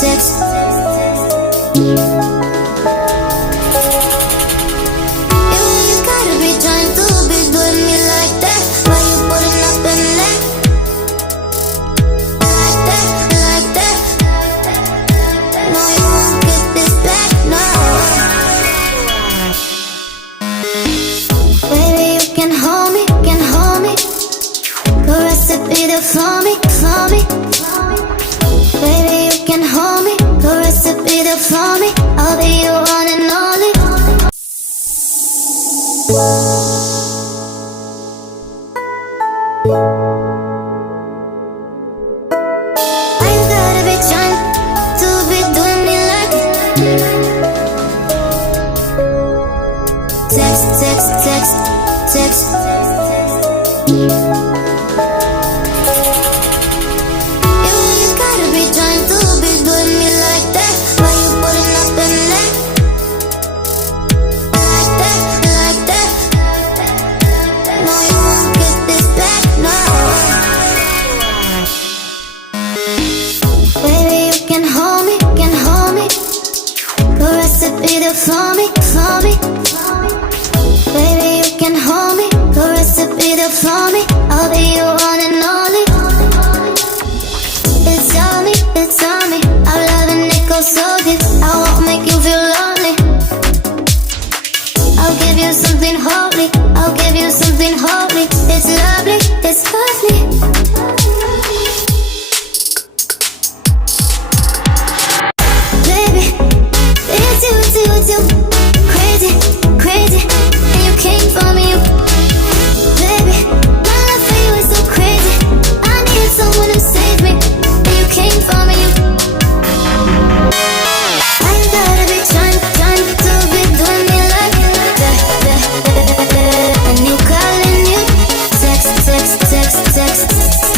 text. You gotta be trying to be doing me like that. Why you putting up in that? Like that, like that. No, you won't get this back, no. Baby, you can hold me, caress it, be there for me, for me. Baby, you can hold me, caress it, be there for me. I'll be your one and only. Why you gotta be trying to be doing me like text, text, text, text. You gotta be trying to be doing me like that. Why you putting up in that? Like that, like that. No, you won't get this back, no. Baby, you can hold me, caress it, be there for me, for me. Baby, you can hold me, caress it, be there for me. I'll be your one and only. It's on me, it's on me. I'm loving it, go so deep. I won't make you feel lonely. I'll give you something holy, I'll give you something holy. It's lovely, it's lovely. Baby, it's you, it's you, it's you. Crazy, crazy, and you came for me. Baby, my love for you is so crazy. I need someone to save me, and you came for me. I gotta be trying to be doing me like that. And you calling you text, text, text, text.